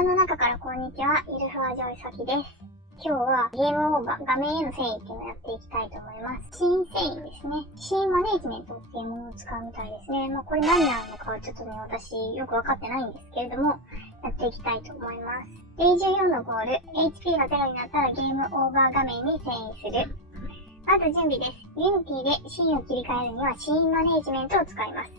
バーの中からこんにちは、イルフワジョイサキです。今日はゲームオーバー、画面への遷移っていうのをやっていきたいと思います。シーン遷移ですね。シーンマネージメントっていうものを使うみたいですね。これ何なのかはちょっとね、私よくわかってないんですけれども、やっていきたいと思います。Day 14のゴール、HP が0になったらゲームオーバー画面に遷移する。まず準備です。Unity でシーンを切り替えるにはシーンマネージメントを使います。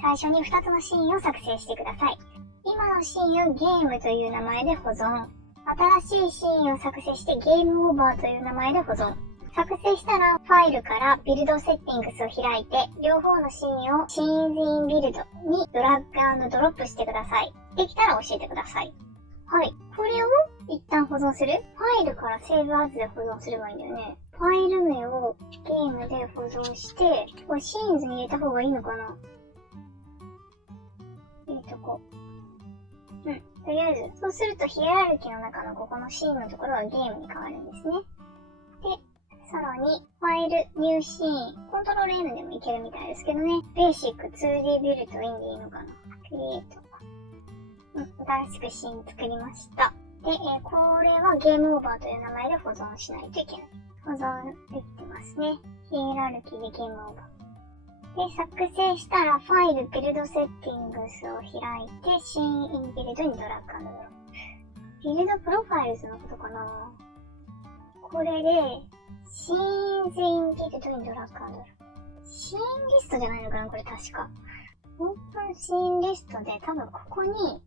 最初に2つのシーンを作成してください。今のシーンをゲームという名前で保存。新しいシーンを作成してゲームオーバーという名前で保存。作成したらファイルからビルドセッティングスを開いて、両方のシーンをシーンズインビルドにドラッグ&ドロップしてください。できたら教えてください。はい。これを一旦保存する？ファイルからセーブアズで保存すればいいんだよね。ファイル名をゲームで保存して、これシーンズに入れた方がいいのかな？入れとこう。とりあえず、そうするとヒエラルキーの中のここのシーンのところはゲームに変わるんですね。で、さらに、ファイル、ニューシーン、コントロール N でもいけるみたいですけどね。ベーシック 2D ビルトインでいいのかな。クリエイト。新しくシーン作りました。で、これはゲームオーバーという名前で保存しないといけない。保存できてますね。ヒエラルキーでゲームオーバー。で、作成したらファイル、ビルドセッティングスを開いて、シーンインビルドにドラッグ&ドロップ。ビルドプロファイルズのことかな？これで、シーンズインビルドにドラッグ&ドロップ。シーンリストじゃないのかなこれ確か。オープンシーンリストで多分ここに、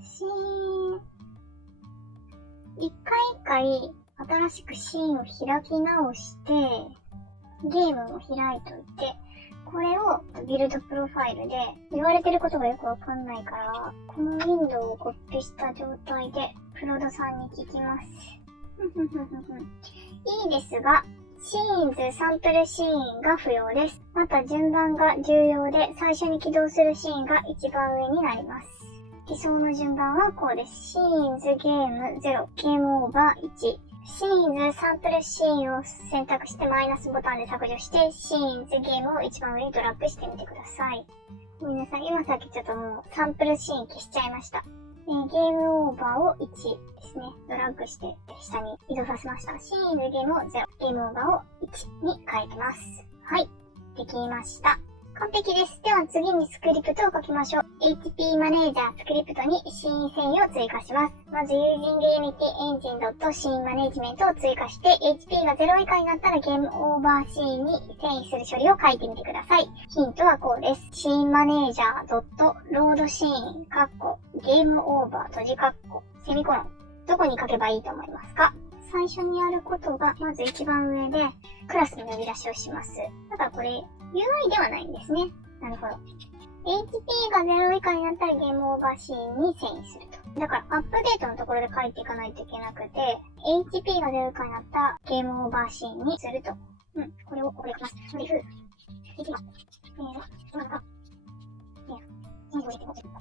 シーン、一回一回新しくシーンを開き直して、ゲームを開いといて、これをビルドプロファイルで言われてることがよくわかんないから、このウィンドウをコピーした状態でプロドさんに聞きます。いいですが、シーンズサンプルシーンが不要です。また順番が重要で、最初に起動するシーンが一番上になります。理想の順番はこうです。シーンズゲーム0、ゲームオーバー1。シーンズサンプルシーンを選択してマイナスボタンで削除して、シーンズゲームを一番上にドラッグしてみてください。ごめんなさい。今さっきちょっともうサンプルシーン消しちゃいました。ゲームオーバーを1ですね。ドラッグして下に移動させました。シーンズゲームを0、ゲームオーバーを1に変えてます。はい。できました。完璧です。では次にスクリプトを書きましょう。HP マネージャースクリプトにシーン遷移を追加します。まず Using Unity Engine. シーンマネジメントを追加して HP が0以下になったらゲームオーバーシーンに遷移する処理を書いてみてください。ヒントはこうです。シーンマネージャー .load シーンゲームオーバーセミコロン。どこに書けばいいと思いますか？最初にやることが、まず一番上で、クラスの呼び出しをします。ただこれ、UI ではないんですね。なるほど。HP が0以下になったらゲームオーバーシーンに遷移すると。だから、アップデートのところで書いていかないといけなくて、HP が0以下になったゲームオーバーシーンにすると。これ書きます。リフ、1番、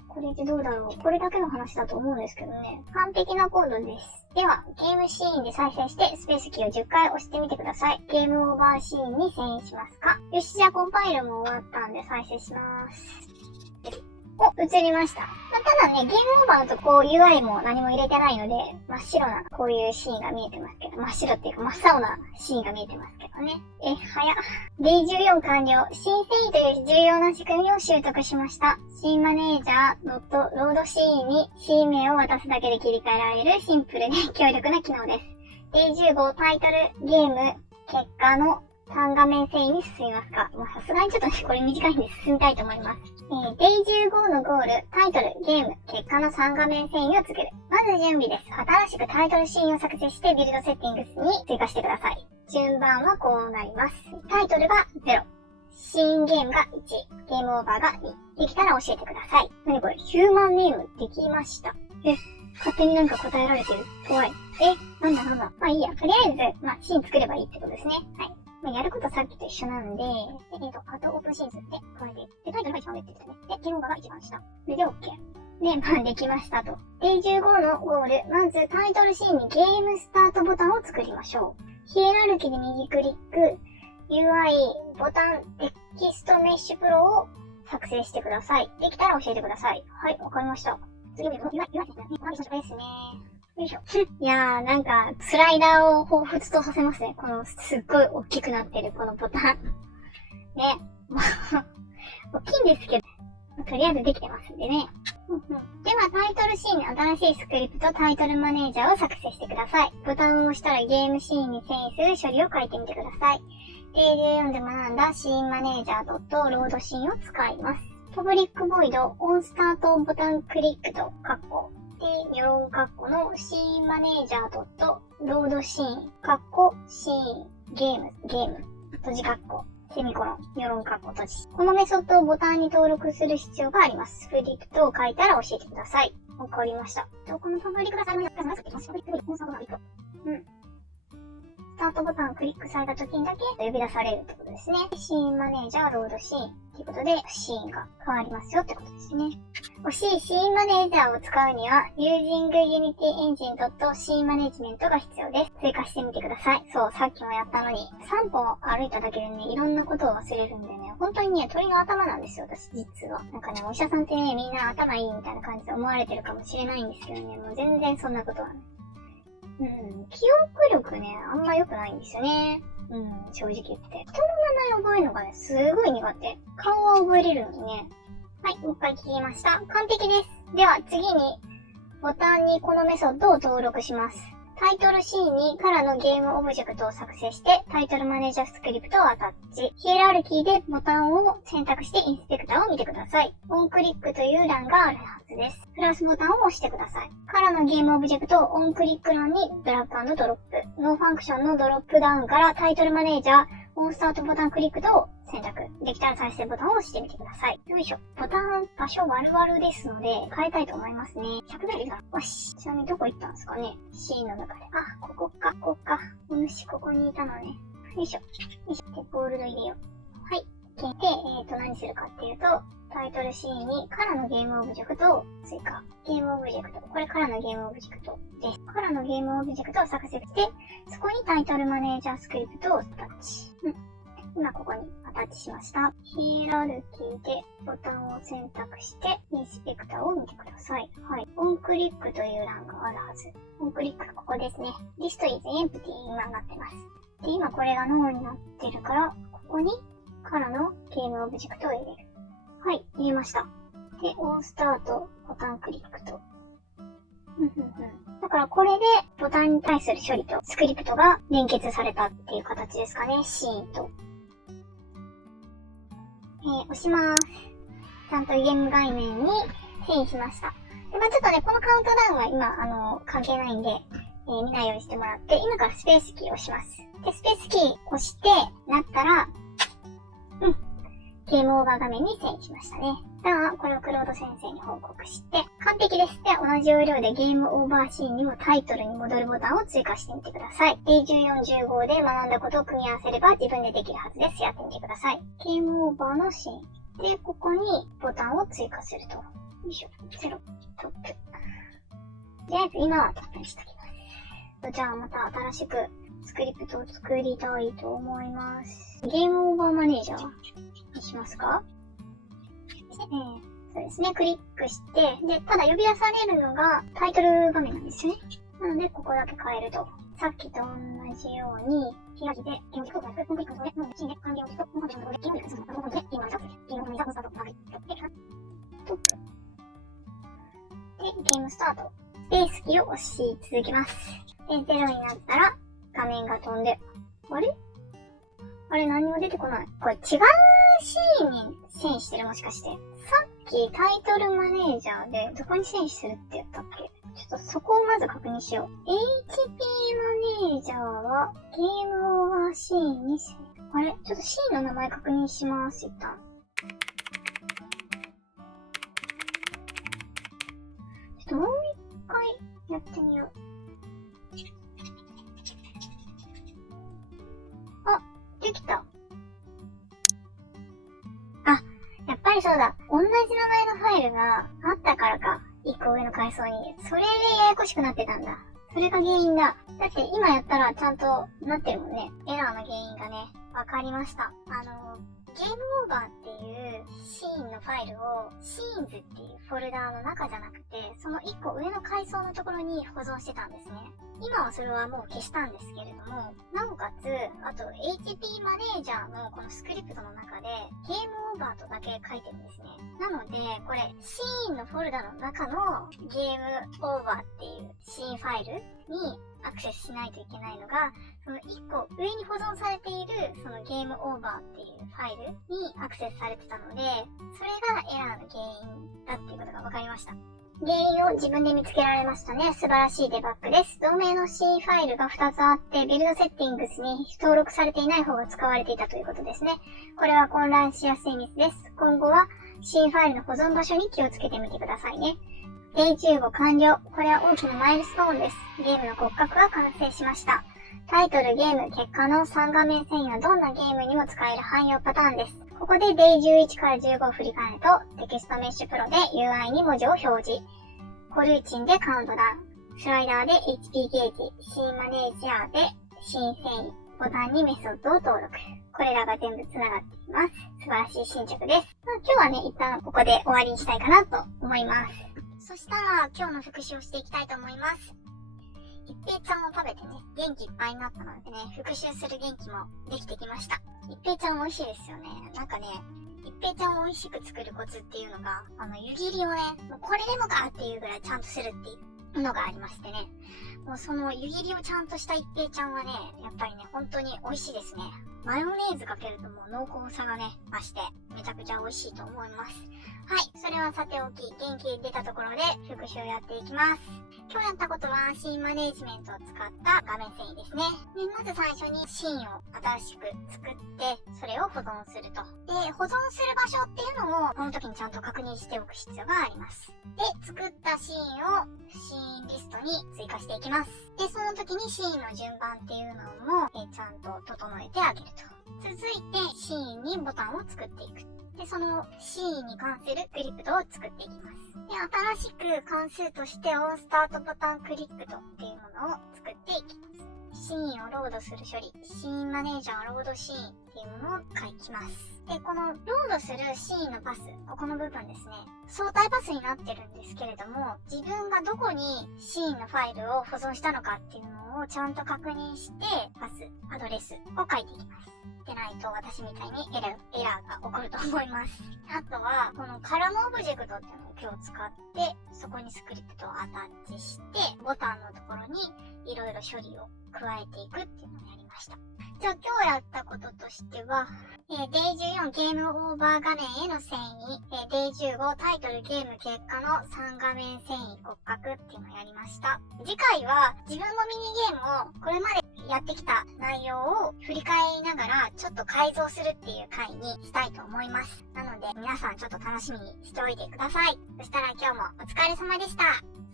これってどうだろう？これだけの話だと思うんですけどね。完璧なコードです。では、ゲームシーンで再生して、スペースキーを10回押してみてください。ゲームオーバーシーンに遷移しますか？よし、じゃあコンパイルも終わったんで再生します。映りました。ただね、ゲームオーバーのとこう UI も何も入れてないので、真っ白なこういうシーンが見えてますけど、真っ白っていうか真っ青なシーンが見えてますけどね。早っ。Day 14完了。シーン遷移という重要な仕組みを習得しました。シーンマネージャー .load シーンにシーン名を渡すだけで切り替えられるシンプルで強力な機能です。Day 15タイトルゲーム結果の3画面遷移に進みますか？さすがにちょっとね、これ短いんで進みたいと思います。Day 15のゴール、タイトル、ゲーム、結果の3画面遷移を作る。まず準備です。新しくタイトルシーンを作成してビルドセッティングスに追加してください。順番はこうなります。タイトルが0、シーンゲームが1、ゲームオーバーが2。できたら教えてください。何これ？ヒューマンネームできました。勝手になんか答えられてる。怖い。なんだ。まあいいや。とりあえず、シーン作ればいいってことですね。はい。やることさっきと一緒なんで、あとオープンシーンズで加えて、で、タイトルが一番上って言ってたね。で、ゲームオーバーが一番下。で、OK。で、できましたと。Day 15のゴール、まずタイトルシーンにゲームスタートボタンを作りましょう。ヒエラルキーで右クリック、UI、ボタン、テキストメッシュプロを作成してください。できたら教えてください。はい、わかりました。次も言われてたね。ですね。よいしょ。いやー、なんか、スライダーを彷彿とさせますね。この、すっごい大きくなってる、このボタン。ね。大きいんですけど、とりあえずできてますんでね。では、タイトルシーンに新しいスクリプト、タイトルマネージャーを作成してください。ボタンを押したらゲームシーンに遷移する処理を書いてみてください。ページを読んで学んだシーンマネージャーロードシーンを使います。パブリックボイド、オンスタートボタンクリックと、カッコ。で、ニョロンカッコのシーンマネージャーロードシーン、カッコ、シーン、ゲーム、閉じカッコ。セミコロン、ニョロンカッコ閉じ。このメソッドをボタンに登録する必要があります。フリプトを書いたら教えてください。わかりました。このパブリックが最後にスタートボタンをクリックされた時にだけ呼び出されるってことですね。シーンマネージャー、ロードシーンということで、シーンが変わりますよってことですね。欲しいシーンマネージャーを使うには、Using Unity Engine Scene Management が必要です。追加してみてください。そう、さっきもやったのに、3歩歩いただけでね、いろんなことを忘れるんでね、本当にね、鳥の頭なんですよ、私、実は。なんかね、お医者さんってね、みんな頭いいみたいな感じで思われてるかもしれないんですけどね、もう全然そんなことはない。記憶力ね、あんま良くないんですよね。正直言って。人の名前覚えるのがね、すごい苦手。顔は覚えれるのにね。はい、もう一回聞きました。完璧です。では次に、ボタンにこのメソッドを登録します。タイトルシーンにからのゲームオブジェクトを作成して、タイトルマネージャースクリプトをアタッチ。ヒエラルキーでボタンを選択してインスペクターを見てください。オンクリックという欄があるはずです。プラスボタンを押してください。からのゲームオブジェクトをオンクリック欄にドラッグ&ドロップ。ノーファンクションのドロップダウンからタイトルマネージャー、オンスタートボタンクリックと選択。できたら再生ボタンを押してみてください。よいしょ。ボタン場所丸々ですので、変えたいと思いますね。100ぐらいいるかな。よし。ちなみにどこ行ったんですかね。シーンの中で。あ、ここか。お主ここにいたのね。よいしょ。よいしょ。で、ゴールド入れよう。はい。で、何するかっていうと、タイトルシーンにからのゲームオブジェクトを追加。ゲームオブジェクト。これからのゲームオブジェクトです。からのゲームオブジェクトを作成して、そこにタイトルマネージャースクリプトをアタッチ。今ここにアタッチしました。ヒエラルキーでボタンを選択して、インスペクターを見てください。はい。オンクリックという欄があるはず。オンクリック、ここですね。リスト is empty 今なってます。で、今これがノーになってるから、ここにからのゲームオブジェクトを入れる。はい、入れました。で、オンスタート、ボタンクリックと。だからこれでボタンに対する処理とスクリプトが連結されたっていう形ですかね、シーンと。押します。ちゃんとゲーム概念に遷移しました。で、ちょっとね、このカウントダウンは今、関係ないんで、見ないようにしてもらって、今からスペースキーを押します。で、スペースキー押して、なったら、ゲームオーバー画面に遷移しましたね。では、これをクロード先生に報告して、完璧です。で、同じ要領でゲームオーバーシーンにもタイトルに戻るボタンを追加してみてください。D14、15で学んだことを組み合わせれば自分でできるはずです。やってみてください。ゲームオーバーのシーン。で、ここにボタンを追加すると。よいしょ。0、トップ。とりあえず今はトップにしときます。じゃあまた新しくスクリプトを作りたいと思います。ゲームオーバーマネージャーにしますか？そうですね。クリックして、で、ただ呼び出されるのがタイトル画面なんですよね。なので、ここだけ変えると。さっきと同じように、開きで、ゲームとコンクリックの上で、シーンで、完了と、コンクリックの上で、ゲームで、その、コンクリックで、ゲームで、ゲームで、スタート、トップ。で、ゲームスタート。スペースキーを押し続けます。で、0になったら、画面が飛んで、あれ何も出てこない。これ違うシーンに遷移してるもしかして。さっきタイトルマネージャーでどこに遷移するってやったっけ？ちょっとそこをまず確認しよう。HP マネージャーはゲームオーバーシーンに遷移。あれ？ちょっとシーンの名前確認します、一旦。ちょっともう一回やってみよう。できた。あ、やっぱりそうだ。同じ名前のファイルがあったからか。一個上の階層に。それでややこしくなってたんだ。それが原因だ。だって今やったらちゃんとなってるもんね。エラーの原因がね、わかりました。ゲームオーバーっていうシーンのファイルをシーンズっていうフォルダーの中じゃなくて、その1個上の階層のところに保存してたんですね。今はそれはもう消したんですけれども、なおかつ、あと HP マネージャーのこのスクリプトの中でゲームオーバーとだけ書いてるんですね。なので、これシーンのフォルダの中のゲームオーバーっていうシーンファイルにアクセスしないといけないのが、その1個上に保存されているそのゲームオーバーっていうファイルにアクセスされてたので、それがエラーの原因だっていうことが分かりました。原因を自分で見つけられましたね。素晴らしいデバッグです。同名の C ファイルが2つあって、ビルドセッティングスに登録されていない方が使われていたということですね。これは混乱しやすいミスです。今後は C ファイルの保存場所に気をつけてみてくださいね。Day 15完了。これは大きなマイルストーンです。ゲームの骨格が完成しました。タイトル、ゲーム、結果の3画面遷移はどんなゲームにも使える汎用パターンです。ここで Day 11から15を振り返ると、テキストメッシュプロで UI に文字を表示。コルーチンでカウントダウン。スライダーで HP ゲージ。シーンマネージャーでシーン遷移。ボタンにメソッドを登録。これらが全部繋がっています。素晴らしい進捗です。今日はね、一旦ここで終わりにしたいかなと思います。そしたら今日の復習をしていきたいと思います。一平ちゃんを食べてね、元気いっぱいになったのでね、復習する元気もできてきました。一平ちゃん美味しいですよね。なんかね、一平ちゃんを美味しく作るコツっていうのが、湯切りをね、もうこれでもかっていうぐらいちゃんとするっていうのがありましてね。もうその湯切りをちゃんとした一平ちゃんはね、やっぱりね、本当に美味しいですね。マヨネーズかけるともう濃厚さがね、増して、めちゃくちゃ美味しいと思います。はい、それはさておき、元気出たところで復習をやっていきます。今日やったことはシーンマネージメントを使った画面遷移ですね。で、まず最初にシーンを新しく作って、それを保存すると。で、保存する場所っていうのも、この時にちゃんと確認しておく必要があります。で、作ったシーンをシーンリストに追加していきます。で、その時にシーンの順番っていうのも、ちゃんと整えてあげると。続いて、シーンにボタンを作っていく。で、そのシーンに関するクリプトを作っていきます。で、新しく関数としてオンスタートボタンクリプトっていうものを作っていきます。シーンをロードする処理、シーンマネージャーロードシーンっていうものを書きます。で、このロードするシーンのパス、ここの部分ですね、相対パスになってるんですけれども、自分がどこにシーンのファイルを保存したのかっていうのをちゃんと確認して、パス、アドレスを書いていきます。でないと私みたいにエラーが起こると思います。あとは、このカラムオブジェクトっていうのを今日使って、そこにスクリプトをアタッチして、ボタンのところにいろいろ処理を加えていくっていうのをやりました。じゃあ今日やったこととしては、Day14 ゲームオーバー画面への遷移、Day15 タイトルゲーム結果の3画面遷移骨格っていうのをやりました。次回は自分のミニゲームをこれまでやってきた内容を振り返りながらちょっと改造するっていう回にしたいと思います。なので皆さんちょっと楽しみにしておいてください。そしたら今日もお疲れ様でした。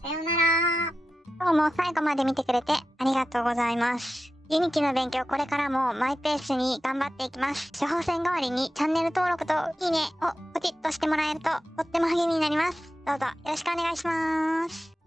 さようなら。今日も最後まで見てくれてありがとうございます。ユニキの勉強これからもマイペースに頑張っていきます。処方箋代わりにチャンネル登録といいねをポチッとしてもらえるととっても励みになります。どうぞよろしくお願いします。